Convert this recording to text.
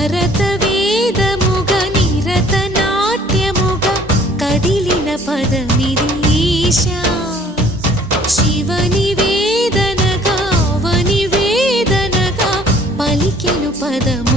భరత వేదముగ నిరత నాట్యముగ కదిలిన పదమిది ఈశా శివని వేదనగా అవని వేదనగా పలికెను పదము